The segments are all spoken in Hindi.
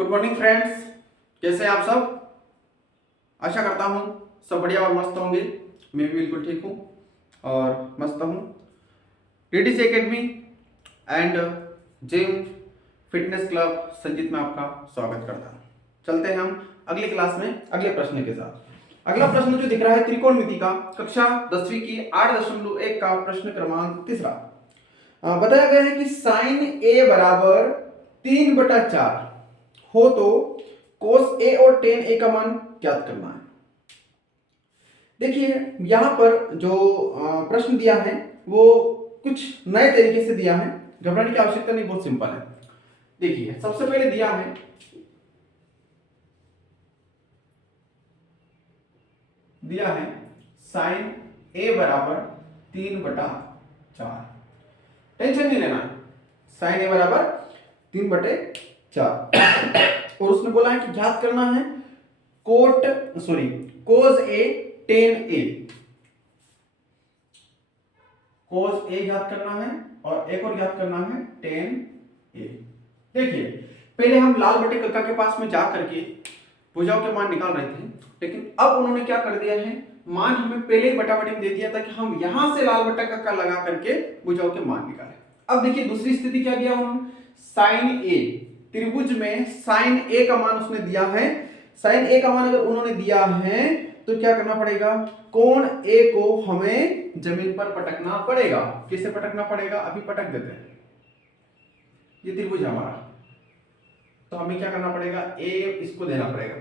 गुड मॉर्निंग फ्रेंड्स, कैसे हैं आप सब। आशा करता हूँ सब बढ़िया और मस्त होंगे। मैं भी बिल्कुल ठीक हूँ और मस्त हूँ। DDC academy and gym fitness club Sanjeet में आपका स्वागत करता हूँ। चलते हैं हम अगली क्लास में अगले प्रश्न के साथ। अगला प्रश्न जो दिख रहा है त्रिकोणमिति का कक्षा 10वीं की 8.1 का प्रश्न क्रमांक तीसरा। बताया गया है कि साइन ए बराबर 3/4 हो तो कोस ए और टेन ए का मान ज्ञात करना है। देखिए यहां पर जो प्रश्न दिया है वो कुछ नए तरीके से दिया है, घबराने की आवश्यकता नहीं, बहुत सिंपल है। देखिए सबसे पहले दिया है साइन ए बराबर 3/4। टेंशन नहीं लेना, साइन ए बराबर 3/4 और उसने बोला है कि ज्ञात करना है कोस ए टेन ए। कोस ए ज्ञात करना है और एक और ज्ञात करना है टेन ए। देखिए पहले हम लाल बटे कक्का के पास में जा करके भुजाओं के मान निकाल रहे थे, लेकिन अब उन्होंने क्या कर दिया है, मान हमें पहले ही बटाबटी में दे दिया था कि हम यहां से लाल बटा कक्का लगा करके भुजाओं के मान निकालें। अब देखिए दूसरी स्थिति क्या दिया उन्होंने, साइन ए, त्रिभुज में साइन ए का मान उसने दिया है। साइन ए का मान अगर उन्होंने दिया है तो क्या करना पड़ेगा, कोण ए को हमें जमीन पर पटकना पड़ेगा। कैसे पटकना पड़ेगा, अभी पटक देते हैं। ये त्रिभुज हमारा, तो हमें क्या करना पड़ेगा, ए इसको देना पड़ेगा।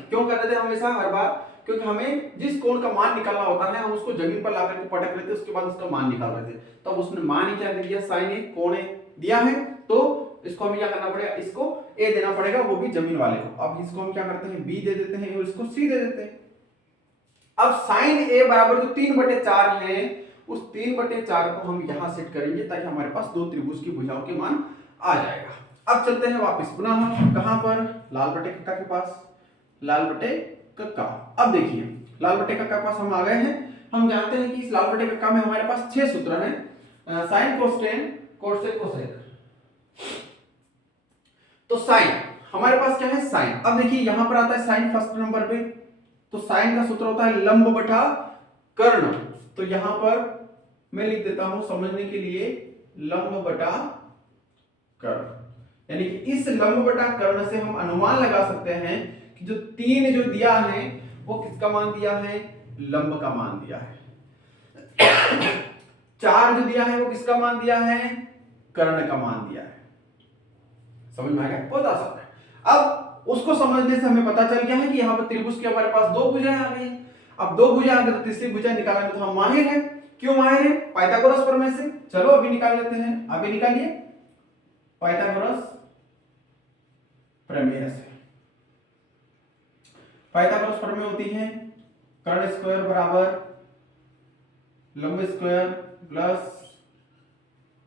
क्यों कर रहे थे हमेशा हर बार, क्योंकि हमें जिस कोण का मान निकालना होता है हम उसको जमीन पर लाकर के पटक लेते, उसके बाद उसका मान निकाल रहे थे। तो अब उसने मान ही क्या दे दिया, साइन ए, कोण ए दिया है, तो इसको हमें क्या करना पड़ेगा, इसको ए देना पड़ेगा, वो भी जमीन वाले को। अब इसको हम क्या करते हैं, बी दे देते हैं और इसको सी दे देते हैं। अब साइन ए बराबर जो 3/4 है, उस 3/4 को हम यहां सेट करेंगे ताकि हमारे पास दो त्रिभुज की भुजाओं के मान आ जाएगा। अब चलते हैं वापस पुनः कहां पर, लाल बटे कक्का के पास, लाल बटे कक्का। अब देखिए लाल बटे कक्का के पास हम आ गए हैं। हम जानते हैं कि इस लाल बटे कक्का में हमारे पास 6 सूत्र हैं, sine cos ten cosec cosec. तो साइन हमारे पास क्या है, साइन। अब देखिए यहां पर आता है साइन फर्स्ट नंबर पे, तो साइन का सूत्र होता है लंब बटा कर्ण। तो यहां पर मैं लिख देता हूं समझने के लिए लंब बटा कर्ण, यानी कि इस लंब बटा कर्ण से हम अनुमान लगा सकते हैं कि जो 3 जो दिया है वो किसका मान दिया है, लंब का मान दिया है। 4 जो दिया है वो किसका मान दिया है, कर्ण का मान दिया है। समझ में आ गया, बहुत आसान है। अब उसको समझने से हमें पता चल गया है कि यहाँ पर त्रिभुज के हमारे पास दो भुजाएं आ गई। अब दो भुजाएं आ गई तो तीसरी भुजा निकालने में तो हम माहिर हैं। क्यों माहिर है, पाइथागोरस प्रमेय से। चलो अभी निकाल लेते हैं, अभी निकालिए पाइथागोरस प्रमेय से। पाइथागोरस प्रमेय होती है कर्ण स्क्वायर बराबर लंब स्क्वायर प्लस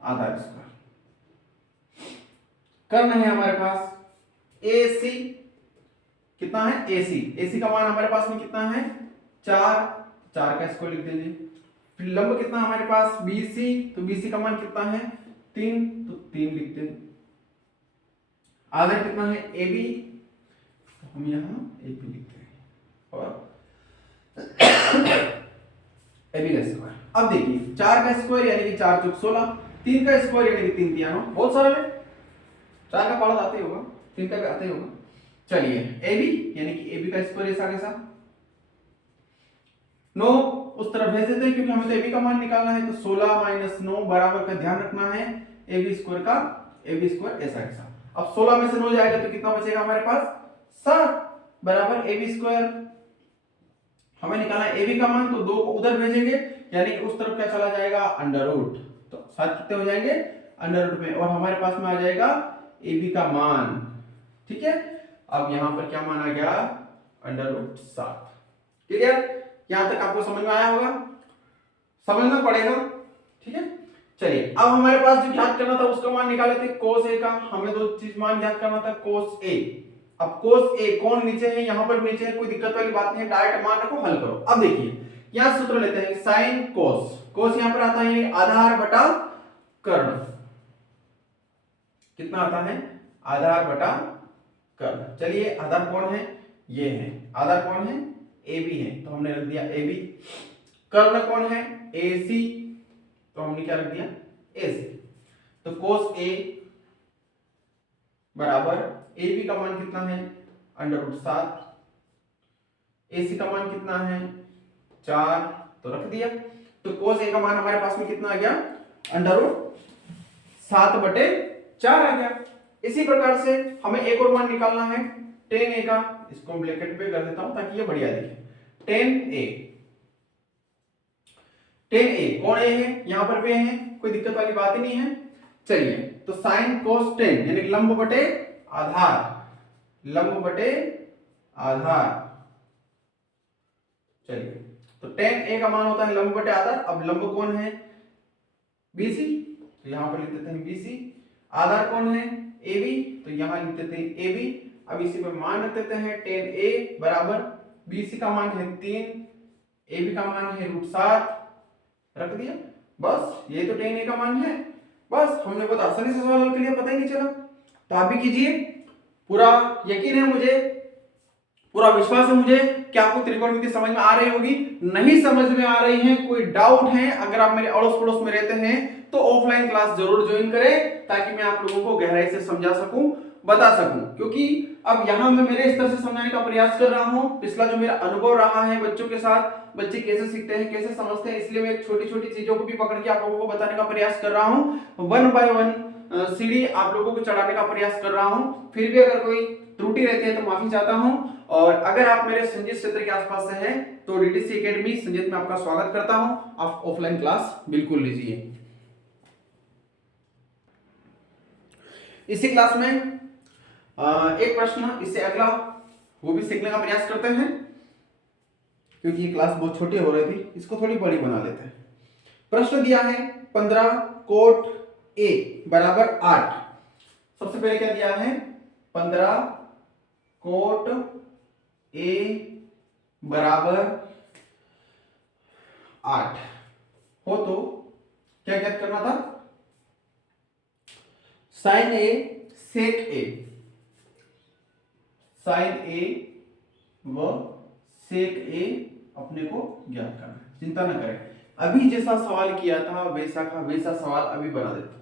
आधार स्क्वायर। कर्ण है हमारे पास AC, कितना है AC, AC का मान हमारे पास में कितना है 4, 4 का स्क्वायर लिख देंगे। फिर लंब कितना हमारे पास BC, तो BC का मान कितना है 3, तो 3 लिखते हैं। आधार कितना है AB, तो हम यहाँ AB लिखते हैं और AB का स्क्वायर। अब देखिए 4 का स्क्वायर यानी कि 4 × 16, 3 का स्क्वायर यानी कि 3 × 3, बहुत सरल है। 4 का पार्ट आते होगा, 3 का भी आते होगा। चलिए AB यानी कि AB का स्क्वायर ऐसा कैसा 9 उस तरफ भेज देते हैं, क्योंकि हमें तो AB का मान निकालना है। तो 16 - 9 बराबर का ध्यान रखना है AB स्क्वायर का, AB स्क्वायर ऐसा कैसा। अब 16 में से 9 जाएगा तो कितना बचेगा हमारे पास 7 बराबर AB स्क्वायर। हमें निकालना है AB का मान, तो 2 को उधर भेजेंगे यानी कि उस तरफ क्या चला जाएगा अंडर रूट, तो 7 कितने हो जाएंगे अंडर रूट में, और हमारे पास में आ जाएगा AB का मान। ठीक है, अब यहां पर क्या मान आ गया अंडर रूट 7। क्लियर, यहां तक आपको समझ में आया होगा, समझना पड़ेगा। ठीक है, चलिए अब हमारे पास जो ज्ञात करना था उसका मान निकाले थे कोस ए का। हमें दो चीज मान ज्ञात करना था, कोस ए। अब कोस ए कौन नीचे है, यहां पर नीचे है, कोई दिक्कत वाली बात नहीं है, डायरेक्ट मान रखो हल करो। अब देखिए यहां सूत्र लेते हैं साइन कोस, कोस यहां पर आता है आधार बटा कर्ण, कितना आता है आधार बटा कर्ण। चलिए आधार कौन है, ये है। आधार कौन है, ए बी है, तो हमने रख दिया ए बी। कर्ण कौन है, ए सी, तो हमने क्या रख दिया, ए सी। तो कोस ए बराबर ए बी का मान कितना है, √7, ए सी का मान कितना है 4, तो रख दिया। तो कोस ए का मान हमारे पास में कितना आ गया, √7/4 आ गया। इसी प्रकार से हमें एक और मान निकालना है tan a का, इसको हम ब्रैकेट पे कर देता हूं ताकि ये बढ़िया दिखे। tan a कौन a है, यहां पर भी है, कोई दिक्कत वाली बात ही नहीं है। चलिए तो sin cos tan यानी लंब बटे आधार, लंब बटे आधार। चलिए तो tan a का मान होता है लंब बटे आधार। अब लंब कौन है, BC, तो यहां पर लिख देते हैं BC। आधार कौन है, AB, तो यहां लिख देते हैं AB। अब इसी पे मान रख देते हैं tan a बराबर BC का मान है 3, AB का मान है √7, रख दिया। बस ये तो tan a का मान है। बस हमने बहुत आसानी से सवाल हल कर लिया, पता ही नहीं चला। तो आप भी कीजिए, पूरा यकीन है मुझे, पूरा विश्वास है मुझे कि आपको त्रिकोणमिति समझ में आ रही होगी। नहीं समझ में आ रही है, कोई डाउट है, अगर आप मेरे अड़ोस पड़ोस में रहते हैं तो ऑफलाइन क्लास जरूर ज्वाइन करें ताकि मैं आप लोगों को गहराई से समझा सकूं, बता सकूं। क्योंकि अब यहां मैं मेरे स्तर से समझाने का प्रयास कर रहा हूं। पिछला जो मेरा अनुभव रहा है बच्चों के साथ, बच्चे कैसे सीखते हैं, कैसे समझते हैं, इसलिए मैं छोटी छोटी चीजों को भी पकड़ के आप लोगों को बताने का प्रयास कर रहा हूं। 1 बाय 1 सीढ़ी आप लोगों को चढ़ाने का प्रयास कर रहा हूं। फिर भी अगर कोई त्रुटि रहती है तो माफी चाहता हूं। और अगर आप मेरे संजीत क्षेत्र के आसपास से हैं तो डीटीसी एकेडमी संजीत में आपका स्वागत करता हूं। आप ऑफलाइन क्लास बिल्कुल लीजिए। इसी क्लास में एक प्रश्न, इससे अगला वो भी सीखने का प्रयास करते हैं, क्योंकि ये क्लास बहुत छोटी हो रही थी, इसको थोड़ी बड़ी बना लेते हैं। प्रश्न दिया है 15 कोट a बराबर 8। सबसे पहले क्या दिया है, 15 कोट a बराबर 8 हो तो क्या ज्ञात करना था, sine a sec a, sine a व सेक a अपने को ज्ञात करना है। चिंता न करें, अभी जैसा सवाल किया था वैसा का वैसा सवाल अभी बना देता हूं।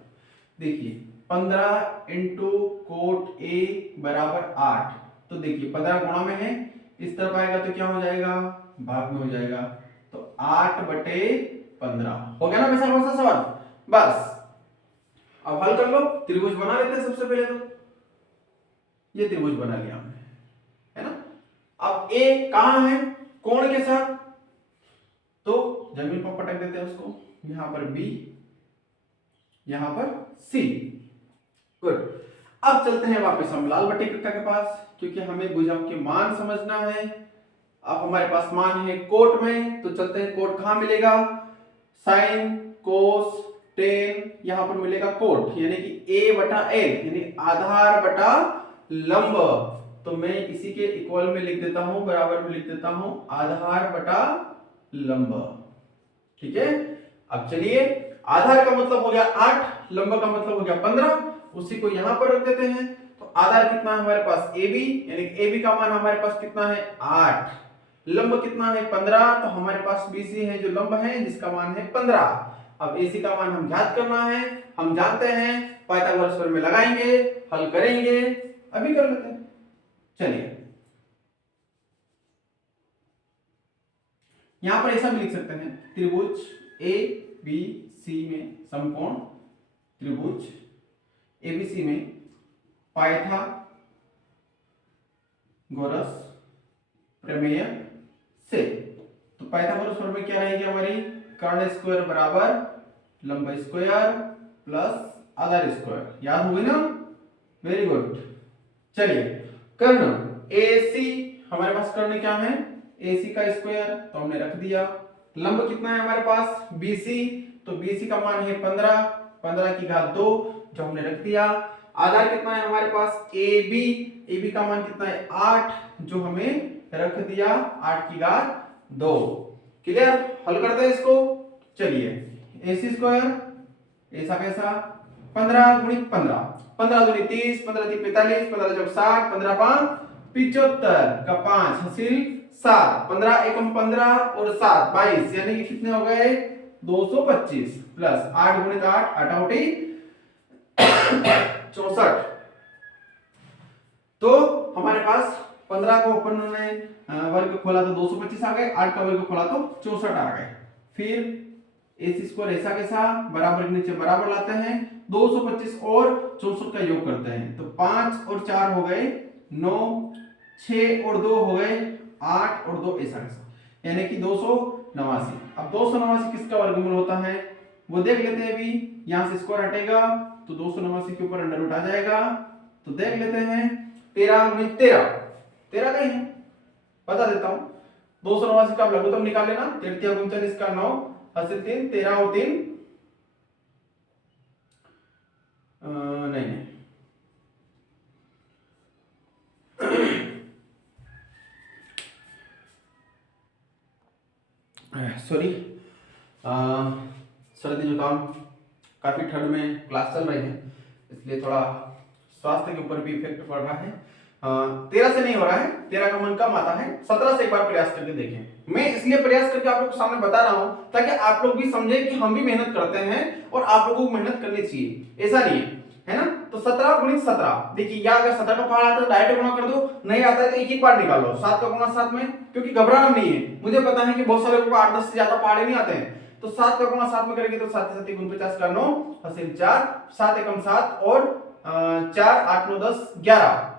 देखिए 15 इंटू कोट a बराबर 8, तो देखिए 15 गुणा में है, इस तरफ आएगा तो क्या हो जाएगा, भाग में हो जाएगा, तो 8/15 हो गया ना वैसा वैसा सवाल। बस अब हल कर लो, त्रिभुज बना लेते हैं। सबसे पहले तो ये त्रिभुज बना लिया हमने, है ना। अब a कहां है, कोण के साथ, तो जमीन पर पटक देते हैं उसको, यहां पर b, यहां पर c। गुड। अब चलते हैं वापस हम लाल बटे कक्का के पास, क्योंकि हमें भुजाओं के मान समझना है। अब हमारे पास मान है कोट में, तो चलते हैं कोट कहां मिलेगा, साइन कोस टेन, यहां पर मिलेगा कोट, यानी कि a बटा l, यानी आधार बटा लंब। तो मैं इसी के इक्वल में लिख देता हूं, बराबर में लिख देता हूं, आधार बटा लंब। ठीक है। अब चलिए, आधार का मतलब हो गया 8, लंब का मतलब हो गया 15, उसी को यहां पर रख देते हैं। तो आधार कितना है हमारे पास, AB, यानी AB का मान हमारे पास कितना है 8, लंब कितना है 15, तो हमारे पास BC है जो लंब है जिसका मान है 15। अब AC का मान हम ज्ञात करना है, हम जानते हैं, पाइथागोरस थ्योरम में लगाएंगे, हल करेंगे, अभी कर लेते हैं। चलिए यहां पर ऐसा भी लिख सकते हैं, त्रिभुज ABC में समकोण त्रिभुज ABC में पाइथागोरस प्रमेय से, तो पाइथागोरस प्रमेय क्या रहेगी हमारी, कर्ण स्क्वायर बराबर लंब स्क्वायर प्लस आधार स्क्वायर, याद हुई ना, वेरी गुड। चलिए कर्ण AC, हमारे पास कर्ण क्या है, AC का स्क्वायर, तो हमने रख दिया। लंब कितना है हमारे पास BC, तो BC का मान है 15, 15 की घात 2, जो हमने रख दिया। आधार कितना है हमारे पास AB, AB का मान कितना है 8, जो हमें रख दिया 8 की घात 2। क्लियर, हल करते हैं इसको। चलिए AC स्क्वायर, ऐसा कैसा 15 गुणित 15, 15 दूनी 30, 15 तीन 45, 15 चौक 60, 15 पांच 75 का 5 हासिल 7, 15 एकम 15 और 7 22, यानी कि कितने हो गए 225 प्लस 8 गुणित 8 आटाउटी 64। तो हमारे पास 15 को अपन ने वर्ग खोला तो 225 आ गए, 8 का वर्ग खोला तो 64 आ गए। फिर AC स्क्वायर ऐसा कैसा बराबर के नीचे बराबर लाते हैं, 225 और 64 का योग करते हैं तो 5 और 4 हो गए 9, 6 और 2 हो गए 8 और 2 ऐसा कैसा, यानी कि 289। अब 289 किसका वर्गमूल होता है वो देख लेते हैं। अभी यहां से स्क्वायर हटेगा तो 289 के ऊपर अंडर रूट आ जाएगा, तो देख लेते हैं 13 गुणित 13 कहीं है बता देता हूं। 289 का लघुत्तम निकाल लेना, 13 39 का 9 हासिल 3, 13 और 3 नहीं सॉरी, सर्दी जुकाम काफी ठंड में क्लास चल रही है इसलिए थोड़ा स्वास्थ्य के ऊपर भी इफेक्ट पड़ रहा है। 13 से नहीं हो रहा है, 13 का मन कम आता है, 17 से एक बार प्रयास करके देखें। मैं इसलिए प्रयास करके आप लोग को सामने बता रहा हूं ताकि आप लोग भी समझे कि हम भी मेहनत करते हैं और आप लोगों को मेहनत करनी चाहिए, ऐसा नहीं है ना। तो 17 गुणित 17, देखिए या अगर 17 का पहाड़ आता है डायरेक्ट गुणा कर दो, नहीं आता है तो एक एक पार्ट निकाल लो, 7 का गुणा 7 में, क्योंकि घबराना नहीं है। मुझे पता है कि बहुत सारे लोगों को 8-10 से ज्यादा पहाड़े नहीं आते हैं, तो 7 का गुणा 7 में करेंगे तो 7 7 गुण 50 का 9 हासिल 4, 7 एकम 7 और 4 8 9 10 11,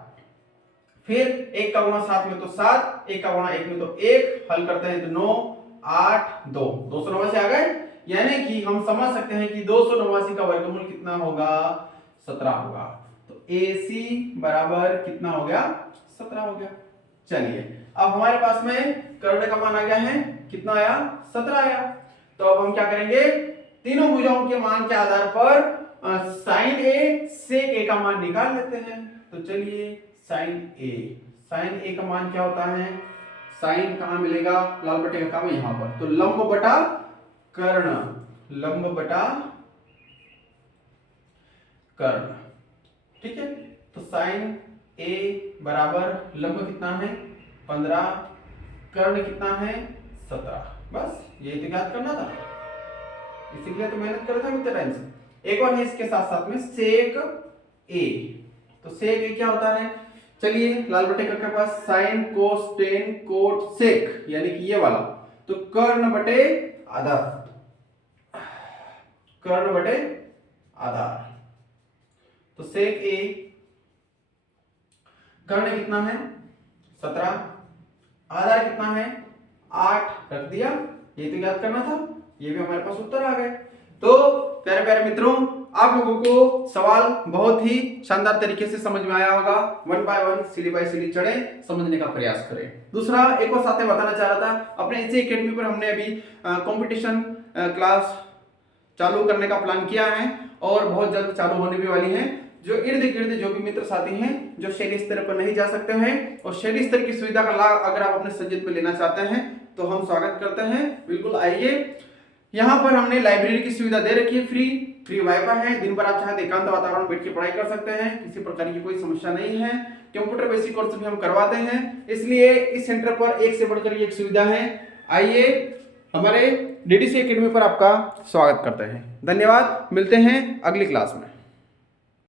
फिर 1 का गुणा 7 में तो 7, 1 का गुणा 1 में तो 1, हल करते हैं तो 9 8 2, 289 आ गए। यानी कि हम समझ सकते हैं कि 289 का वर्गमूल कितना होगा 17 होगा, तो AC बराबर कितना हो गया 17 हो गया। चलिए अब हमारे पास में कर्ण का मान आ गया है, कितना आया 17 आया। तो अब हम क्या करेंगे, तीनों भुजाओं के मान के आधार पर sin A sec A का मान निकाल लेते हैं। तो चलिए sin A का मान क्या होता है, sin कहां मिलेगा, लाल बटे का काम यहां पर, तो लंब बटा कर्ण, लंब बटा कर्ण, ठीक है। तो sin A बराबर लंब कितना है 15, कर्ण कितना है 17, बस यही तो याद करना था, इसीलिए तो मेहनत कर रहा था इतने टाइम से। एक और है इसके साथ साथ में sec A, तो sec A क्या होता है, चलिए लाल बटे के पास sin cos tan cot sec, यानी कि ये वाला, तो कर्ण बटे आधार, कर्ण बटे आधार, तो sec A कर्ण कितना है 17, आधार कितना है 8, रख दिया, ये तो याद करना था, ये भी हमारे पास उत्तर आ गए। तो प्यारे प्यारे मित्रों, आप लोगों को सवाल बहुत ही शानदार तरीके से समझ में आया होगा, 1 बाय 1 सीढ़ी बाय सीढ़ी चढ़े समझने का प्रयास करें। दूसरा एक और साथ में बताना चाह रहा था, अपने इसी एकेडमी पर हमने अभी कंपटीशन क्लास चालू करने का प्लान किया है और बहुत जल्द चालू होने भी वाली है। जो इर्द गिर्द जो भी मित्र साथी हैं जो शहरी स्तर पर नहीं जा सकते हैं और शहरी स्तर की सुविधा का लाभ अगर आप अपने सब्जेक्ट में लेना चाहते हैं तो हम स्वागत करते हैं, बिल्कुल आइए। यहाँ पर हमने लाइब्रेरी की सुविधा दे रखी है, फ्री वाईफाई है, दिन भर आप चाहे एकांत वातावरण में बैठ के पढ़ाई कर सकते हैं, किसी प्रकार की कोई समस्या नहीं है। कंप्यूटर बेसिक कोर्स भी हम करवाते हैं, इसलिए इस सेंटर पर एक से बढ़कर एक सुविधा है। आइए हमारे DDC एकेडमी पर आपका स्वागत करते हैं। धन्यवाद, मिलते हैं अगली क्लास में।